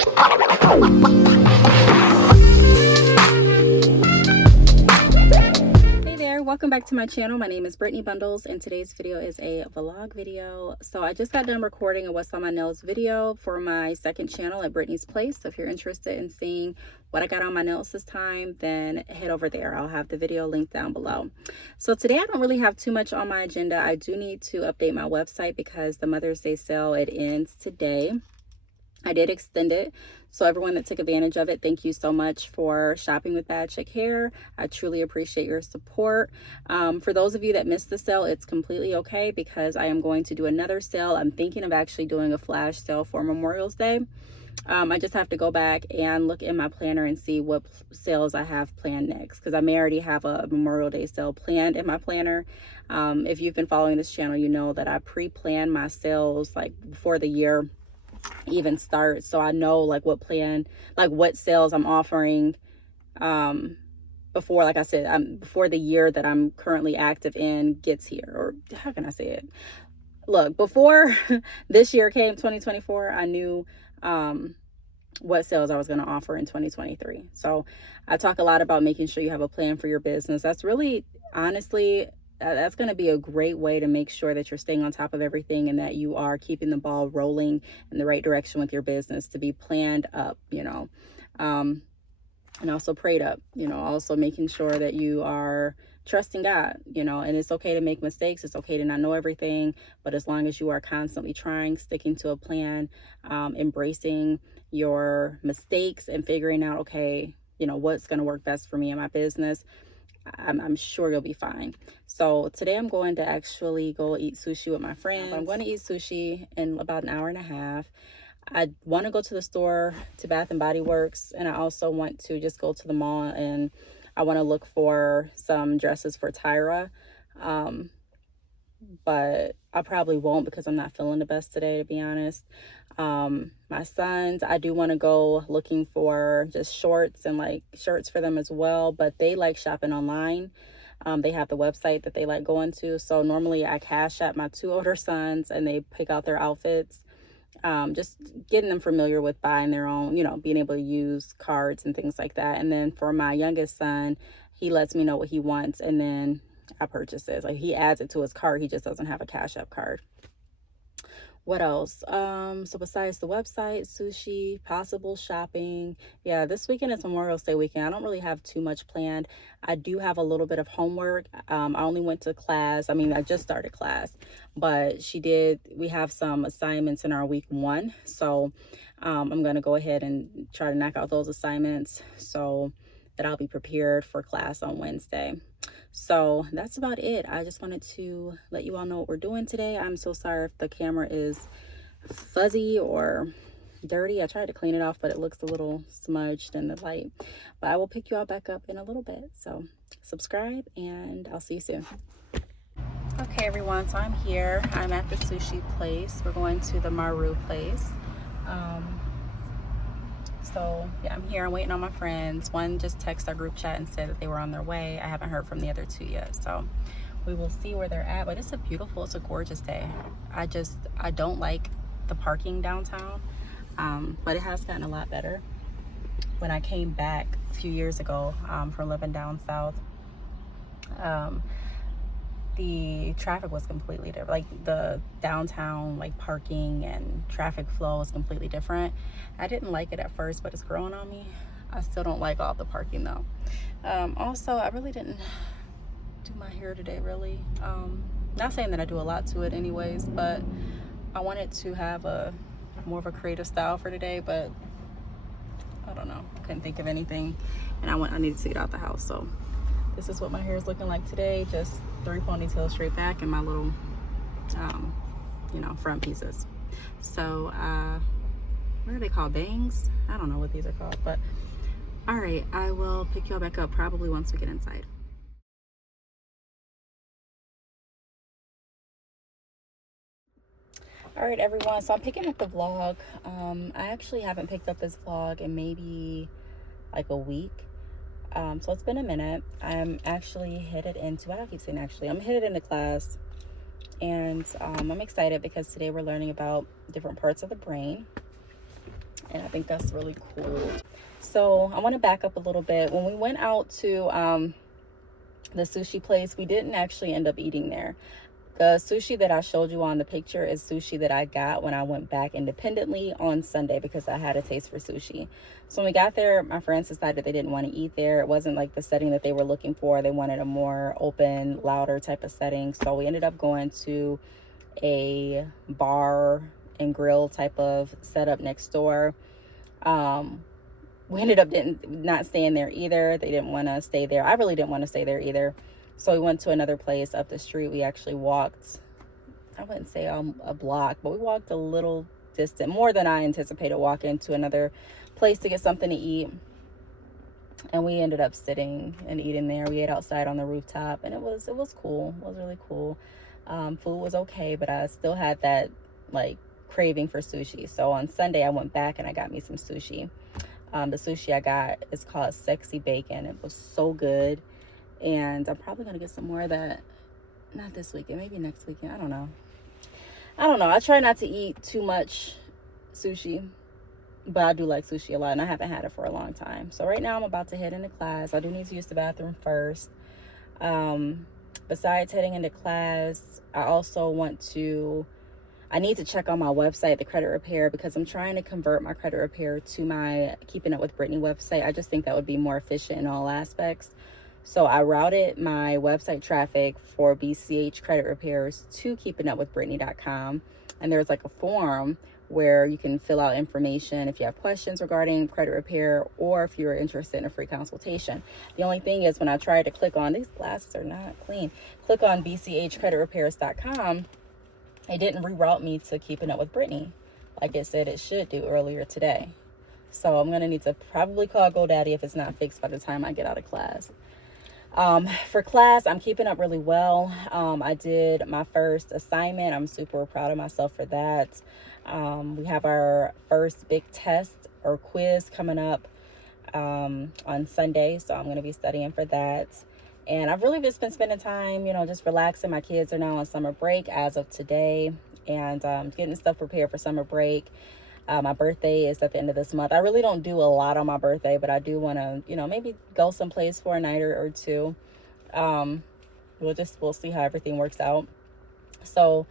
Hey there, welcome back to my channel. My name is Brittney Bundles and today's video is a vlog video. So I just got done recording a What's on My Nails video for my second channel at Brittney's Place. So if you're interested in seeing what I got on my nails this time, then head over there. I'll have the video linked down below. So today I don't really have too much on my agenda. I do need to update my website because the Mother's Day sale, it ends today. I did extend it, so everyone that took advantage of it, thank you so much for shopping with Bad Chick Hair. I truly appreciate your support. For those of you that missed the sale, it's completely okay because I am going to do another sale. I'm thinking of actually doing a flash sale for Memorial's Day. I just have to go back and look in my planner and see what sales I have planned next, because I may already have a Memorial Day sale planned in my planner. If you've been following this channel, you know that I pre-plan my sales like before the year even start, so I know like what sales I'm offering before, like I said, before the year that I'm currently active in gets here. Or how can I say it? Look, before this year came, 2024, I knew what sales I was going to offer in 2023. So I talk a lot about making sure you have a plan for your business. That's really, honestly, that's going to be a great way to make sure that you're staying on top of everything and that you are keeping the ball rolling in the right direction with your business, to be planned up, and also prayed up, also making sure that you are trusting God, and it's okay to make mistakes. It's okay to not know everything, but as long as you are constantly trying, sticking to a plan, embracing your mistakes and figuring out, okay, what's going to work best for me and my business, I'm sure you'll be fine. So today I'm going to actually go eat sushi with my friends. I'm going to eat sushi in about an hour and a half. I want to go to the store, to Bath and Body Works, and I also want to just go to the mall, and I want to look for some dresses for Tyra. But I probably won't because I'm not feeling the best today, to be honest. My sons, I do want to go looking for just shorts and like shirts for them as well, but they like shopping online. They have the website that they like going to. So normally I cash app my two older sons and they pick out their outfits. Just getting them familiar with buying their own, being able to use cards and things like that. And then for my youngest son, he lets me know what he wants and then I purchase it. Like, he adds it to his cart, he just doesn't have a Cash App card. What else? So besides the website, sushi, possible shopping, yeah, this weekend is Memorial Day weekend. I don't really have too much planned. I do have a little bit of homework. I only went to class. I just started class, but we have some assignments in our week 1, so I'm going to go ahead and try to knock out those assignments so that I'll be prepared for class on Wednesday. So that's about it. I just wanted to let you all know what we're doing today. I'm so sorry if the camera is fuzzy or dirty. I tried to clean it off, but it looks a little smudged in the light. But I will pick you all back up in a little bit. So subscribe and I'll see you soon. Okay, everyone. So I'm here. I'm at the sushi place. We're going to the Maru place. So yeah, I'm here. I'm waiting on my friends. One just texted our group chat and said that they were on their way. I haven't heard from the other 2 yet, so we will see where they're at. But it's a gorgeous day. I don't like the parking downtown, but it has gotten a lot better. When I came back a few years ago from living down south, the traffic was completely different. Like the downtown, like parking and traffic flow was completely different. I didn't like it at first, but it's growing on me. I still don't like all the parking though. Also, I really didn't do my hair today, really. Not saying that I do a lot to it anyways, but I wanted to have more of a creative style for today, but I don't know. I couldn't think of anything, and I needed to get out the house, so this is what my hair is looking like today. Just 3 ponytails straight back and my little, front pieces. So, what are they called? Bangs? I don't know what these are called, but all right, I will pick you all back up probably once we get inside. All right, everyone. So I'm picking up the vlog. I actually haven't picked up this vlog in maybe like a week. So it's been a minute. I'm actually headed into, why do I keep saying actually? I'm headed into class, and I'm excited because today we're learning about different parts of the brain. and I think that's really cool. So I want to back up a little bit. When we went out to the sushi place, we didn't actually end up eating there. The sushi that I showed you on the picture is sushi that I got when I went back independently on Sunday because I had a taste for sushi. So when we got there, my friends decided they didn't want to eat there. It wasn't like the setting that they were looking for. They wanted a more open, louder type of setting. So we ended up going to a bar and grill type of setup next door. We ended up not staying there either. They didn't want to stay there. I really didn't want to stay there either. So we went to another place up the street. We actually walked, I wouldn't say a block, but we walked a little distant, more than I anticipated, walking to another place to get something to eat. And we ended up sitting and eating there. We ate outside on the rooftop, and it was cool. It was really cool. Food was okay, but I still had that like craving for sushi. So on Sunday, I went back and I got me some sushi. The sushi I got is called Sexy Bacon. It was so good. And I'm probably going to get some more of that, not this weekend, maybe next weekend. I don't know. I try not to eat too much sushi, but I do like sushi a lot, and I haven't had it for a long time. So right now I'm about to head into class. I do need to use the bathroom first. Besides heading into class, I need to check on my website, the credit repair, because I'm trying to convert my credit repair to my Keeping Up with Brittney website. I just think that would be more efficient in all aspects. So I routed my website traffic for BCH credit repairs to keepingupwithbrittney.com. And there's like a form where you can fill out information if you have questions regarding credit repair or if you're interested in a free consultation. The only thing is when I tried to click on, these glasses are not clean, click on bchcreditrepairs.com, it didn't reroute me to Keeping Up with Brittney like it said it should do earlier today. So I'm going to need to probably call GoDaddy if it's not fixed by the time I get out of class. For class, I'm keeping up really well. I did my first assignment. I'm super proud of myself for that. We have our first big test or quiz coming up on Sunday, so I'm going to be studying for that. And I've really just been spending time, just relaxing. My kids are now on summer break as of today, and getting stuff prepared for summer break. My birthday is at the end of this month. I really don't do a lot on my birthday, but I do want to, maybe go someplace for a night or two. We'll see how everything works out. So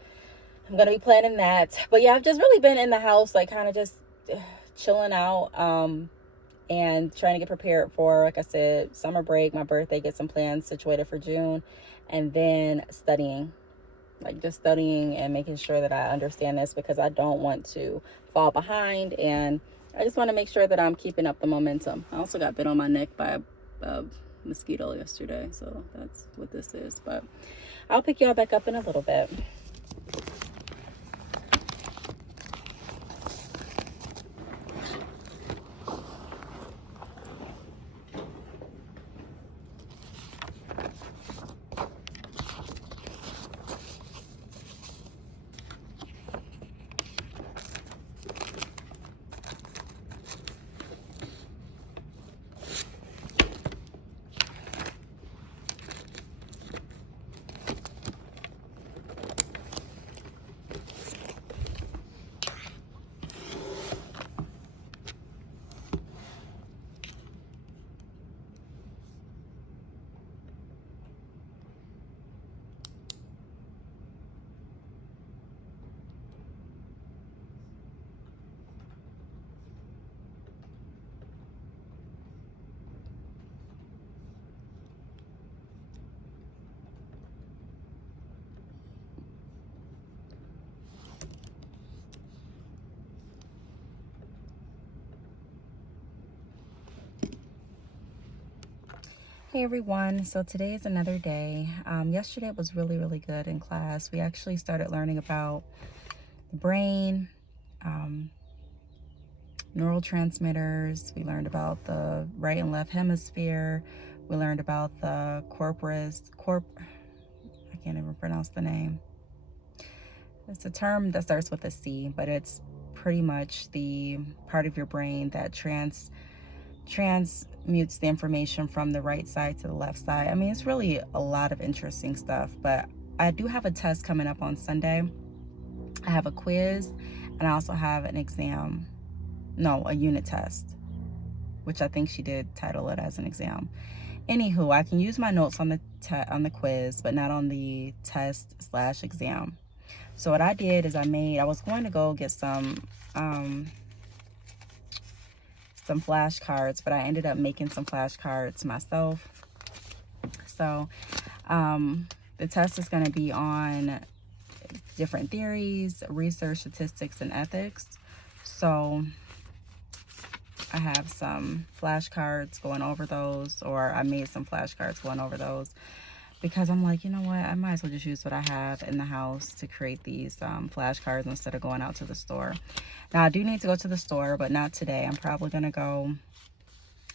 I'm going to be planning that. But yeah, I've just really been in the house, like kind of just chilling out, and trying to get prepared for, like I said, summer break, my birthday, get some plans situated for June, and then studying. Like just studying and making sure that I understand this because I don't want to fall behind, and I just want to make sure that I'm keeping up the momentum. I also got bit on my neck by a mosquito yesterday, so that's what this is. But I'll pick y'all back up in a little bit. Hey everyone, so today is another day. Yesterday was really, really good in class. We actually started learning about the brain, neurotransmitters. We learned about the right and left hemisphere. We learned about the I can't even pronounce the name. It's a term that starts with a C, but it's pretty much the part of your brain that transmutes the information from the right side to the left side. I mean, it's really a lot of interesting stuff, but I do have a test coming up on Sunday. I have a quiz, and I also have an exam no, a unit test, which I think she did title it as an exam. Anywho, I can use my notes on the quiz, but not on the test/exam. So what I did is I was going to go get some flashcards, but I ended up making some flashcards myself. So the test is going to be on different theories, research, statistics, and ethics. So I have some flashcards going over those, or I made some flashcards going over those, because I'm like, you know what, I might as well just use what I have in the house to create these flashcards instead of going out to the store. Now, I do need to go to the store, but not today. I'm probably going to go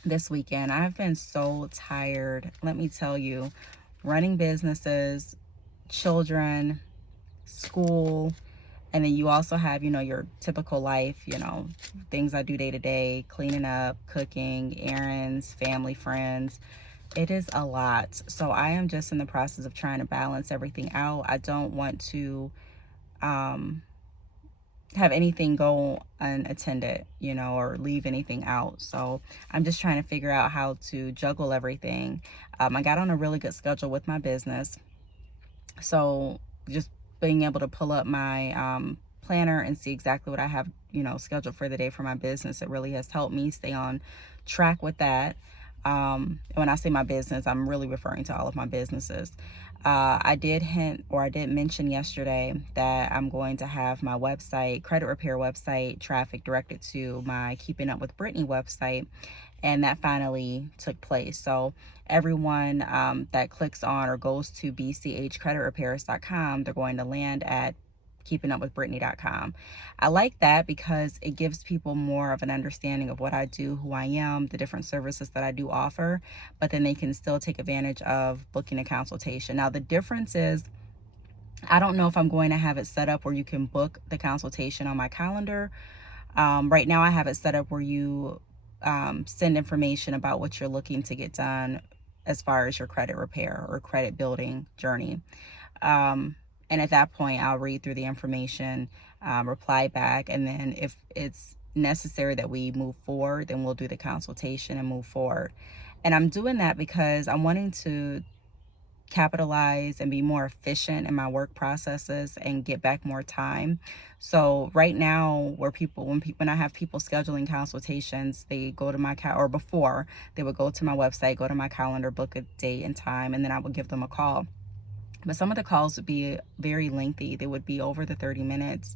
this weekend. I've been so tired, let me tell you, running businesses, children, school, and then you also have, you know, your typical life, you know, things I do day to day, cleaning up, cooking, errands, family, friends. It is a lot. So I am just in the process of trying to balance everything out. I don't want to have anything go unattended, you know, or leave anything out. So I'm just trying to figure out how to juggle everything. I got on a really good schedule with my business. So just being able to pull up my planner and see exactly what I have, you know, scheduled for the day for my business, it really has helped me stay on track with that. When I say my business, I'm really referring to all of my businesses. I did mention yesterday that I'm going to have my website, credit repair website, traffic directed to my Keeping Up with Brittney website, and that finally took place. So everyone that clicks on or goes to bchcreditrepairs.com, they're going to land at keepingupwithbrittney.com. I like that because it gives people more of an understanding of what I do, who I am, the different services that I do offer, but then they can still take advantage of booking a consultation. Now, the difference is, I don't know if I'm going to have it set up where you can book the consultation on my calendar. Right now I have it set up where you send information about what you're looking to get done as far as your credit repair or credit building journey. And at that point, I'll read through the information, reply back, and then if it's necessary that we move forward, then we'll do the consultation and move forward. And I'm doing that because I'm wanting to capitalize and be more efficient in my work processes and get back more time. So right now, when I have people scheduling consultations, they go to my or before they would go to my website, go to my calendar, book a date and time, and then I would give them a call. But some of the calls would be very lengthy. They would be over the 30 minutes.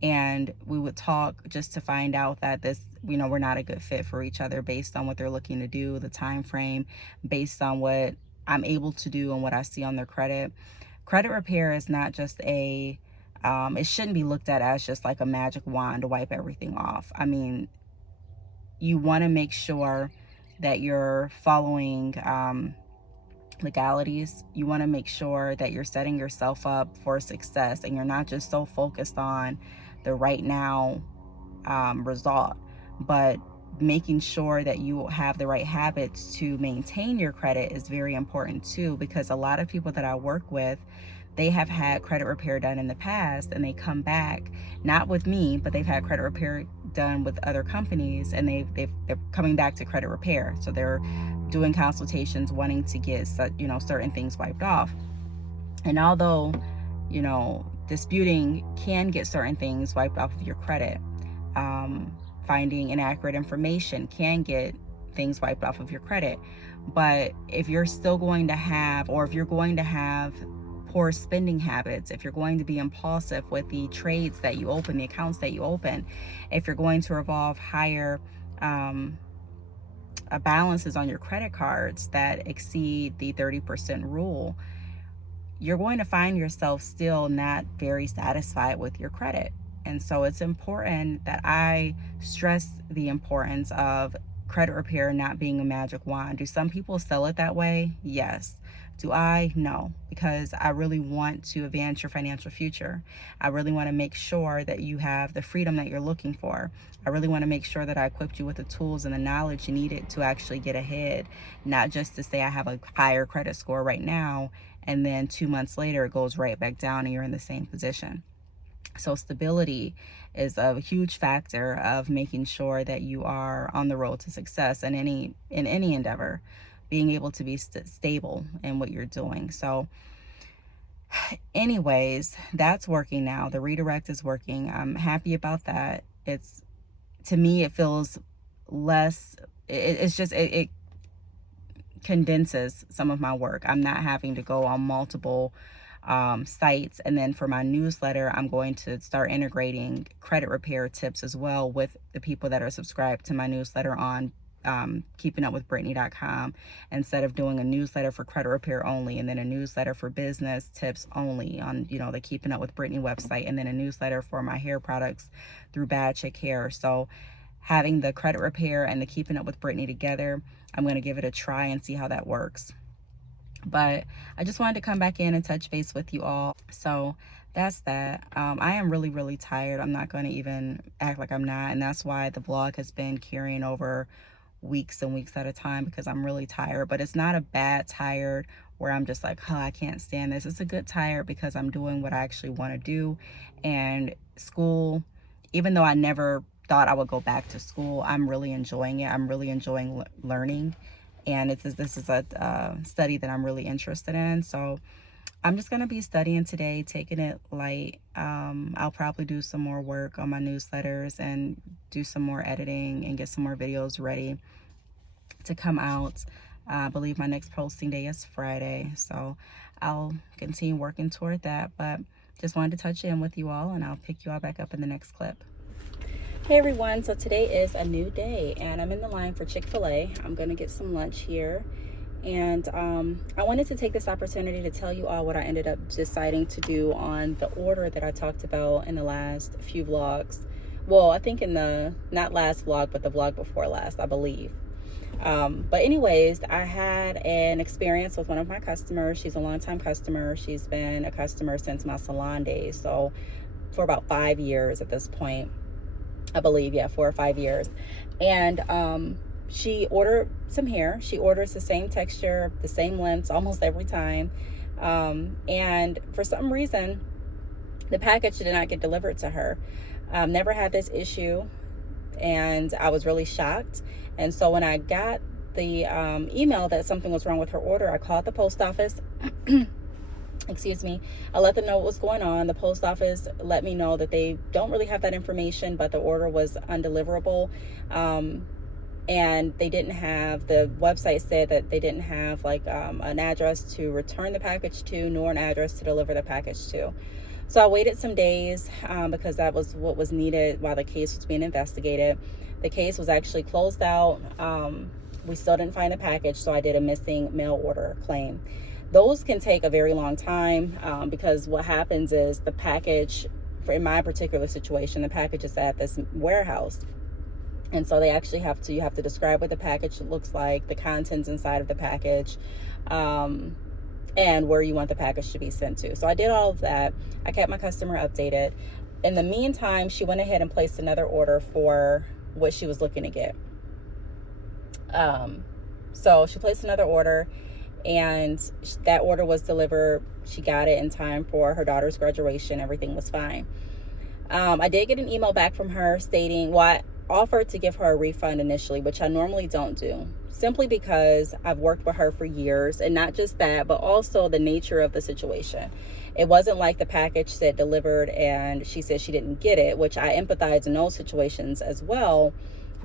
And we would talk just to find out that we're not a good fit for each other based on what they're looking to do, the time frame, based on what I'm able to do and what I see on their credit. Credit repair is not just it shouldn't be looked at as just like a magic wand to wipe everything off. I mean, you want to make sure that you're following legalities. You want to make sure that you're setting yourself up for success and you're not just so focused on the right now result, but making sure that you have the right habits to maintain your credit is very important too, because a lot of people that I work with, they have had credit repair done in the past and they come back, not with me, but they've had credit repair done with other companies, and they're coming back to credit repair. So they're doing consultations wanting to get certain things wiped off. And although, you know, disputing can get certain things wiped off of your credit, finding inaccurate information can get things wiped off of your credit. But if you're still going to have, or if you're going to have poor spending habits, if you're going to be impulsive with the trades that you open, the accounts that you open, if you're going to revolve higher balances on your credit cards that exceed the 30% rule, you're going to find yourself still not very satisfied with your credit. And so it's important that I stress the importance of credit repair not being a magic wand. Do some people sell it that way? Yes. Do I? No, because I really want to advance your financial future. I really want to make sure that you have the freedom that you're looking for. I really want to make sure that I equipped you with the tools and the knowledge you needed to actually get ahead, not just to say I have a higher credit score right now, and then 2 months later it goes right back down and you're in the same position. So stability is a huge factor of making sure that you are on the road to success in any endeavor, being able to be stable in what you're doing. So anyways, that's working now. The redirect is working. I'm happy about that. It's, to me, it feels less, it's just, it condenses some of my work. I'm not having to go on multiple sites. And then for my newsletter, I'm going to start integrating credit repair tips as well with the people that are subscribed to my newsletter on keepingupwithbrittney.com, instead of doing a newsletter for credit repair only and then a newsletter for business tips only on, you know, the Keeping Up with Brittney website, and then a newsletter for my hair products through Bad Chick Hair. So having the credit repair and the Keeping Up with Brittney together, I'm going to give it a try and see how that works. But I just wanted to come back in and touch base with you all. So that's that. I am really, really tired. I'm not going to even act like I'm not. And that's why the vlog has been carrying over weeks and weeks at a time, because I'm really tired. But it's not a bad tired where I'm just like, oh, I can't stand this. It's a good tired because I'm doing what I actually want to do. And school, even though I never thought I would go back to school, I'm really enjoying it. I'm really enjoying learning. And this is a study that I'm really interested in. So I'm just going to be studying today, taking it light. I'll probably do some more work on my newsletters and do some more editing and get some more videos ready to come out. I believe my next posting day is Friday. So I'll continue working toward that. But just wanted to touch in with you all, and I'll pick you all back up in the next clip. Hey everyone, so today is a new day and I'm in the line for Chick-fil-A. I'm gonna get some lunch here, and I wanted to take this opportunity to tell you all what I ended up deciding to do on the order that I talked about in the last few vlogs. Well, I think in the, not last vlog, but the vlog before last, I believe. But anyways, I had an experience with one of my customers. She's a longtime customer. She's been a customer since my salon days, so for about 5 years at this point. I believe, yeah, 4 or 5 years. And she ordered some hair. She orders the same texture, the same lengths almost every time. And for some reason, the package did not get delivered to her. Never had this issue, and I was really shocked. And so when I got the email that something was wrong with her order, I called the post office. Excuse me. I let them know what was going on. The post office let me know that they don't really have that information, but the order was undeliverable. And they didn't have, the website said that they didn't have like an address to return the package to, nor an address to deliver the package to. So I waited some days because that was what was needed while the case was being investigated. The case was actually closed out. We still didn't find the package, so I did a missing mail order claim. Those can take a very long time because what happens is the package, in my particular situation, the package is at this warehouse. And so they actually you have to describe what the package looks like, the contents inside of the package, and where you want the package to be sent to. So I did all of that. I kept my customer updated. In the meantime, she went ahead and placed another order for what she was looking to get. So she placed another order, and that order was delivered. She got it in time for her daughter's graduation. Everything was fine. I did get an email back from her stating, well, I offered to give her a refund initially, which I normally don't do, simply because I've worked with her for years. And not just that, but also the nature of the situation. It wasn't like the package said delivered and she said she didn't get it, which I empathize in those situations as well.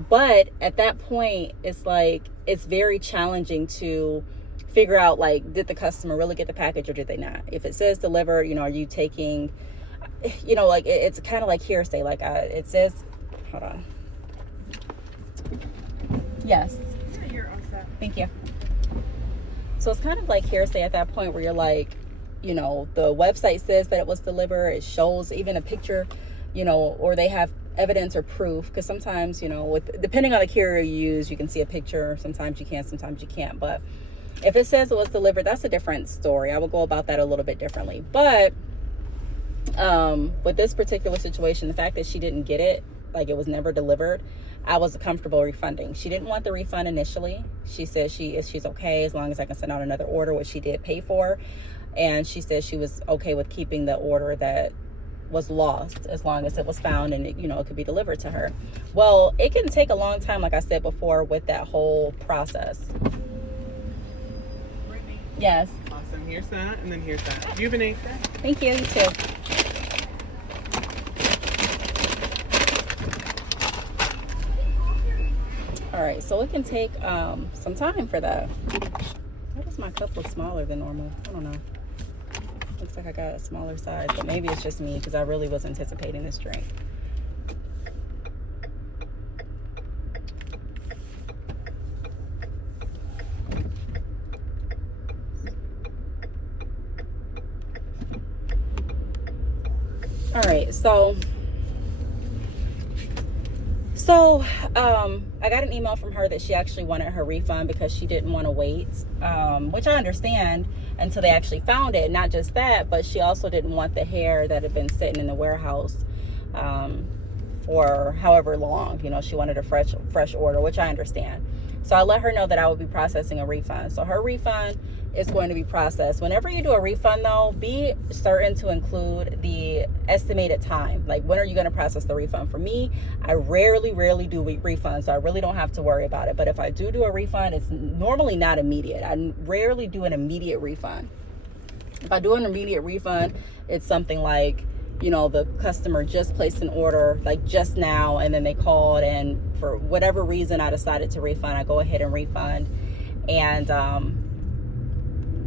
But at that point, it's like, it's very challenging to figure out, like, did the customer really get the package or did they not? If it says delivered, you know, are you taking, you know, like, it's kind of like hearsay. Like, it says, hold on. Yes. Yeah, you're all set. Thank you. So it's kind of like hearsay at that point where you're like, you know, the website says that it was delivered. It shows even a picture, you know, or they have evidence or proof. Because sometimes, you know, depending on the carrier you use, you can see a picture. Sometimes you can, sometimes you can't. But if it says it was delivered, that's a different story. I will go about that a little bit differently. But with this particular situation, the fact that she didn't get it, like it was never delivered, I was comfortable refunding. She didn't want the refund initially. She said she's okay as long as I can send out another order, which she did pay for. And she said she was okay with keeping the order that was lost as long as it was found and it could be delivered to her. Well, it can take a long time, like I said before, with that whole process. Brittney. Yes. Awesome. Here's that, and then here's that. You have a nice day. Thank you. You too. All right, so it can take some time for that. Why does my cup look smaller than normal? I don't know. Looks like I got a smaller size, but maybe it's just me because I really was anticipating this drink. All right, so I got an email from her that she actually wanted her refund because she didn't want to wait, which I understand, until they actually found it. Not just that, but she also didn't want the hair that had been sitting in the warehouse for however long. She wanted a fresh order, which I understand. So I let her know that I would be processing a refund. So her refund is going to be processed. Whenever you do a refund, though, be certain to include the estimated time. Like, when are you going to process the refund? For me, I rarely do refunds, so I really don't have to worry about it. But if I do a refund, it's normally not immediate. I rarely do an immediate refund. If I do an immediate refund, it's something like, the customer just placed an order like just now, and then they called, and for whatever reason I decided to refund, I go ahead and refund. And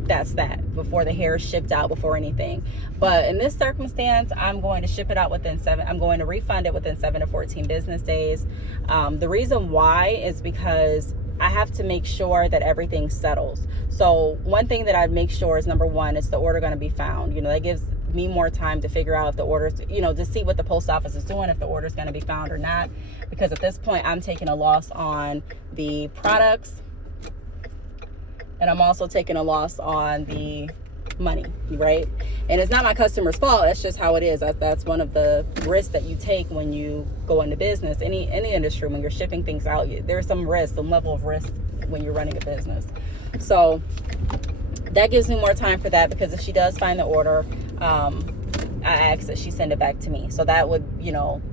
that's that, before the hair is shipped out, before anything. But in this circumstance, I'm going to ship it out I'm going to refund it within 7 to 14 business days. The reason why is because I have to make sure that everything settles. So one thing that I'd make sure is, number one, is the order going to be found. That gives me more time to figure out if the orders, to see what the post office is doing, if the order is going to be found or not. Because at this point, I'm taking a loss on the products, and I'm also taking a loss on the money, right? And it's not my customer's fault. That's just how it is. That's one of the risks that you take when you go into business, any industry. When you're shipping things out, there's some risk, some level of risk when you're running a business. So that gives me more time for that, because if she does find the order, I ask that she send it back to me. So that would,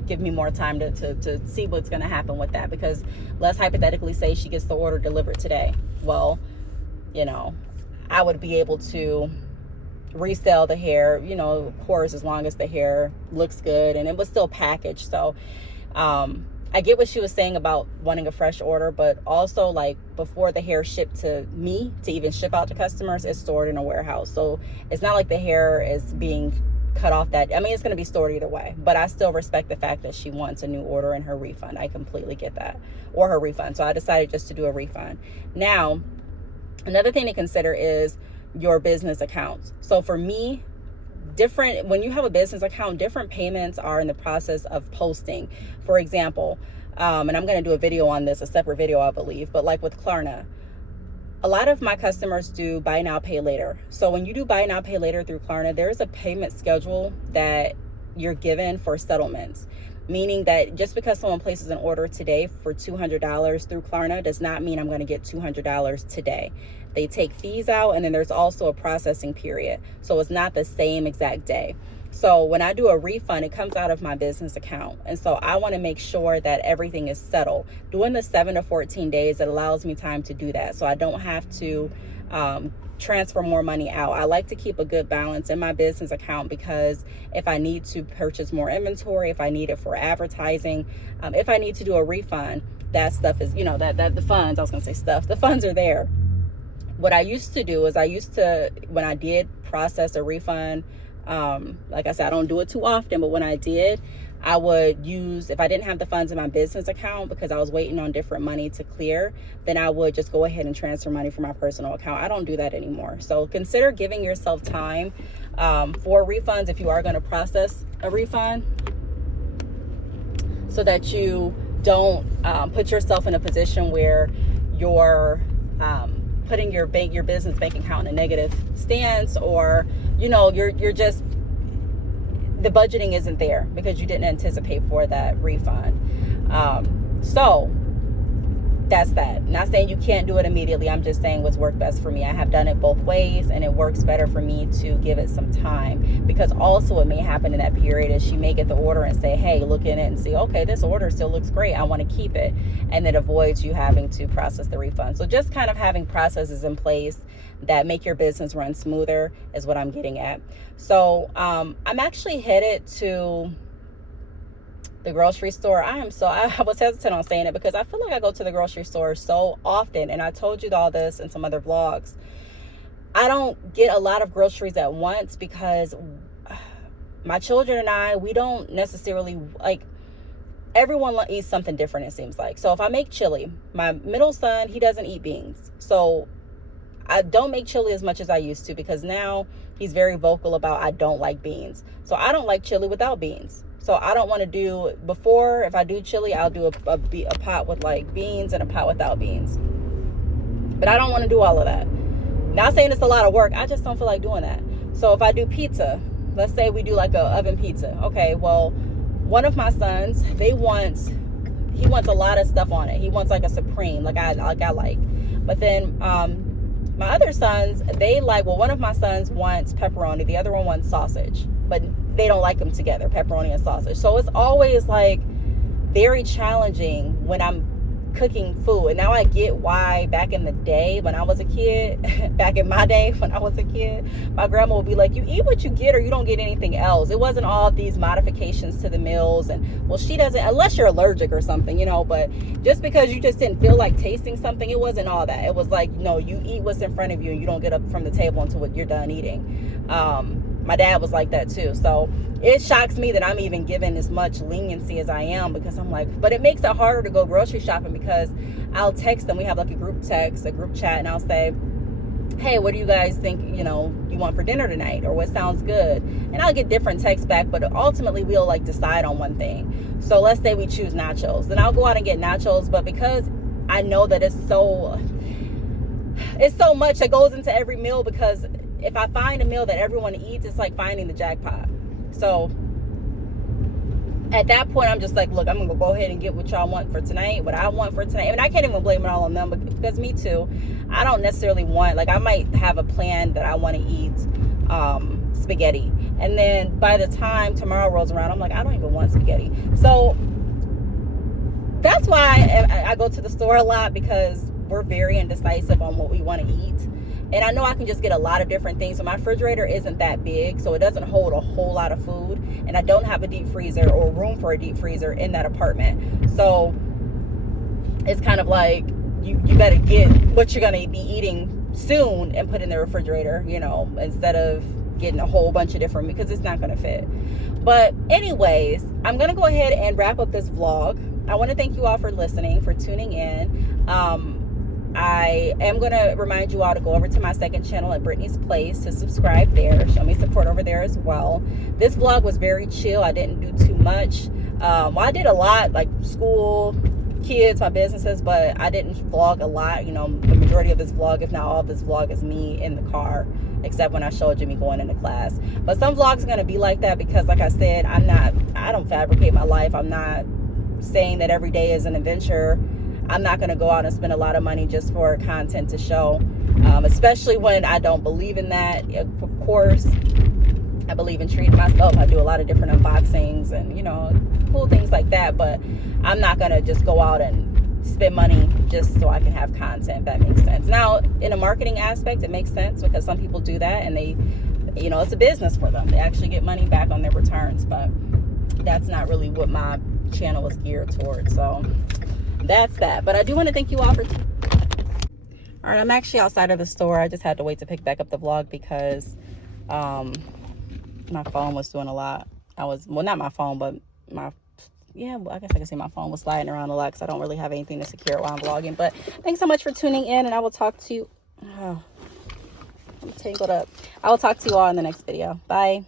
give me more time to see what's going to happen with that. Because let's hypothetically say she gets the order delivered today. Well, I would be able to resell the hair, of course, as long as the hair looks good and it was still packaged. So I get what she was saying about wanting a fresh order, but also, like, before the hair shipped to me to even ship out to customers, it's stored in a warehouse. So it's not like the hair is being cut off it's going to be stored either way. But I still respect the fact that she wants a new order and her refund. I completely get that. Or her refund. So I decided just to do a refund. Now, another thing to consider is your business accounts. So for me, when you have a business account, different payments are in the process of posting. For example, and I'm going to do a video on this, a separate video, I believe, but like with Klarna, a lot of my customers do buy now, pay later. So when you do buy now, pay later through Klarna, there's a payment schedule that you're given for settlements. Meaning that just because someone places an order today for $200 through Klarna does not mean I'm going to get $200 today. They take fees out, and then there's also a processing period. So it's not the same exact day. So when I do a refund, it comes out of my business account. And so I want to make sure that everything is settled. During the 7 to 14 days, it allows me time to do that. So I don't have to transfer more money out. I like to keep a good balance in my business account, because if I need to purchase more inventory, if I need it for advertising, if I need to do a refund, that stuff is, that the funds, the funds are there. What I used to do is when I did process a refund, like I said, I don't do it too often, but when I did, I would use, if I didn't have the funds in my business account because I was waiting on different money to clear, then I would just go ahead and transfer money from my personal account. I don't do that anymore. So consider giving yourself time for refunds if you are going to process a refund, so that you don't put yourself in a position where you're putting your business bank account in a negative stance, or you're just, the budgeting isn't there because you didn't anticipate for that refund. So that's that. Not saying you can't do it immediately. I'm just saying what's worked best for me. I have done it both ways, and it works better for me to give it some time, because also what may happen in that period is she may get the order and say, hey, look in it and see, okay, this order still looks great, I want to keep it, and it avoids you having to process the refund. So just kind of having processes in place that make your business run smoother is what I'm getting at. So I'm actually headed to the grocery store. I was hesitant on saying it because I feel like I go to the grocery store so often, and I told you all this in some other vlogs. I don't get a lot of groceries at once because my children and I, we don't necessarily like, everyone eats something different, it seems like. So if I make chili, my middle son, he doesn't eat beans, so I don't make chili as much as I used to, because now he's very vocal about I don't like beans. So I don't like chili without beans. So I don't want to do, before, if I do chili, I'll do a pot with like beans and a pot without beans. But I don't want to do all of that. Not saying it's a lot of work. I just don't feel like doing that. So if I do pizza, let's say we do like a oven pizza. Okay, well, one of my sons, he wants a lot of stuff on it. He wants like a supreme, like I like. But then my other sons, they like, well, one of my sons wants pepperoni, the other one wants sausage, but they don't like them together, pepperoni and sausage. So it's always like very challenging when I'm cooking food. And now I get why back in the day when I was a kid, back in my day when I was a kid, my grandma would be like, you eat what you get or you don't get anything else. It wasn't all of these modifications to the meals. And well, she doesn't, unless you're allergic or something, you know, but just because you just didn't feel like tasting something, it wasn't all that. It was like, no, you eat what's in front of you and you don't get up from the table until you're done eating. My dad was like that too. So it shocks me that I'm even given as much leniency as I am, because I'm like, but it makes it harder to go grocery shopping, because I'll text them. We have like a group chat, and I'll say, hey, what do you guys think, you want for dinner tonight, or what sounds good? And I'll get different texts back, but ultimately we'll like decide on one thing. So let's say we choose nachos, then I'll go out and get nachos. But because I know that it's so much that goes into every meal, because if I find a meal that everyone eats, it's like finding the jackpot. So at that point, I'm just like, look, I'm gonna go ahead and get what y'all want for tonight, what I want for tonight. I mean, I can't even blame it all on them, because me too, I don't necessarily want, like, I might have a plan that I want to eat spaghetti, and then by the time tomorrow rolls around, I'm like, I don't even want spaghetti. So that's why I go to the store a lot, because we're very indecisive on what we want to eat. And I know I can just get a lot of different things. So my refrigerator isn't that big, so it doesn't hold a whole lot of food. And I don't have a deep freezer or room for a deep freezer in that apartment. So it's kind of like you better get what you're going to be eating soon and put in the refrigerator, instead of getting a whole bunch of different, because it's not going to fit. But anyways, I'm going to go ahead and wrap up this vlog. I want to thank you all for listening, for tuning in. I am going to remind you all to go over to my second channel at Brittney's Place to subscribe there. Show me support over there as well. This vlog was very chill. I didn't do too much. Well, I did a lot, like school, kids, my businesses, but I didn't vlog a lot. The majority of this vlog, if not all of this vlog, is me in the car, except when I showed you me going into class. But some vlogs are going to be like that because, like I said, I don't fabricate my life. I'm not saying that every day is an adventure. I'm not going to go out and spend a lot of money just for content to show, especially when I don't believe in that. Of course, I believe in treating myself. I do a lot of different unboxings and, cool things like that. But I'm not going to just go out and spend money just so I can have content, if that makes sense. Now, in a marketing aspect, it makes sense because some people do that and they, it's a business for them. They actually get money back on their returns. But that's not really what my channel was geared towards. So that's that. But I do want to thank you all for all right, I'm actually outside of the store. I just had to wait to pick back up the vlog because my phone was doing a lot. Not my phone, but I guess I can say my phone was sliding around a lot because I don't really have anything to secure while I'm vlogging. But thanks so much for tuning in, and I will talk to you. I'm tangled up. I will talk to you all in the next video. Bye.